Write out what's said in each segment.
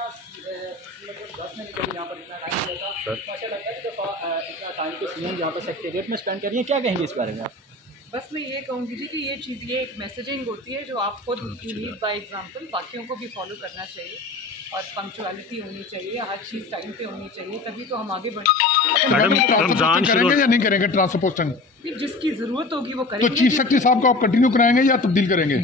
यहाँ लगभग 10 मिनट के यहाँ पर इतना टाइम मिला था, तो अच्छा लगता है कि इतना टाइम तो सीएम यहाँ पर सेक्रेटेरिएट में स्पेंड कर रही है। क्या कहेंगे इस बारे में आप? बस मैं ये कहूँगी जी कि ये चीज़, ये एक मैसेजिंग होती है जो आप खुद लीड बाय एग्जांपल बाकियों को भी फॉलो करना चाहिए, और पंक्चुअलिटी होनी चाहिए, हर चीज़ टाइम पे होनी चाहिए, तभी तो हम आगे बढ़ेंगे। मैडम रमजान करेंगे या नहीं करेंगे ट्रांसफर पोस्टिंग? जिसकी ज़रूरत होगी वो करेंगे। तो चीफ सेक्रेटरी साहब को आप कंटिन्यू कराएंगे या तब्दील करेंगे?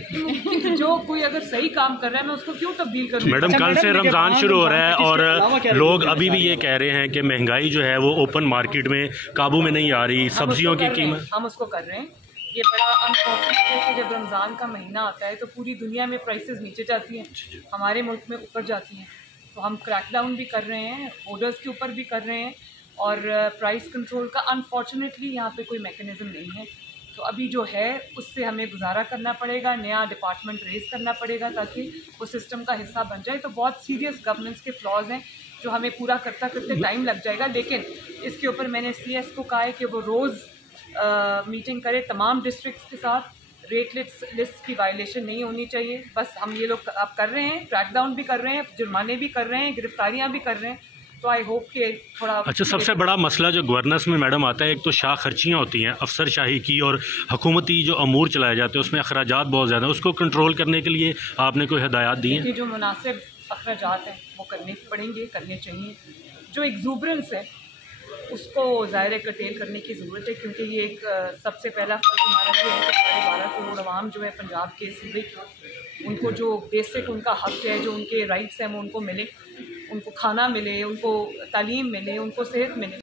जो कोई अगर सही काम कर रहा है मैं उसको क्यों तब्दील करूँ? मैडम कल से रमज़ान शुरू हो रहा है और लोग अभी भी ये कह रहे हैं कि महंगाई जो है वो ओपन मार्केट में काबू में नहीं आ रही, सब्जियों की कीमत। हम उसको कर रहे हैं। ये बड़ा अनफॉर्चुनेट है कि जब रमज़ान का महीना आता है तो पूरी दुनिया में प्राइसेस नीचे जाती हैं, हमारे मुल्क में ऊपर जाती हैं। तो हम क्रैकडाउन भी कर रहे हैं, ऑर्डर्स के ऊपर भी कर रहे हैं, और प्राइस कंट्रोल का अनफॉर्चुनेटली यहाँ पे कोई मैकेनिज़्म नहीं है। तो अभी जो है उससे हमें गुजारा करना पड़ेगा, नया डिपार्टमेंट रेज करना पड़ेगा ताकि वो सिस्टम का हिस्सा बन जाए। तो बहुत सीरियस गवर्नेंस के फ्लॉज हैं जो हमें पूरा करते टाइम लग जाएगा, लेकिन इसके ऊपर मैंने CS को कहा है कि वो रोज़ मीटिंग करे तमाम डिस्ट्रिक्ट्स के साथ। रेट लिस्ट की वायलेशन नहीं होनी चाहिए। बस हम ये लोग अब कर रहे हैं, क्रैकडाउन भी कर रहे हैं, जुर्माने भी कर रहे हैं, गिरफ्तारियां भी कर रहे हैं। तो आई होप कि थोड़ा अच्छा, सबसे बड़ा मसला जो गवर्नेंस में मैडम आता है, एक तो शाह खर्चियाँ होती हैं अफसरशाही की, और हुकूमती जो अमूर चलाए जाते हैं उसमें अखराजात बहुत ज़्यादा, उसको कंट्रोल करने के लिए आपने कोई हिदायत दी हैं? जो मुनासिब अखराजात हैं वो करने पड़ेंगे, करने चाहिए। जो एक्सूबरेंस है उसको ज़ाहिर कर्टेल करने की ज़रूरत है, क्योंकि ये एक सबसे पहला फ़र्ज़ हमारा ये है कि 12.5 करोड़ आवाम जो है पंजाब के सूबे की, उनको जो बेसिक उनका हक़ है, जो उनके राइट्स हैं वो उनको मिले, उनको खाना मिले, उनको तालीम मिले, उनको सेहत मिले।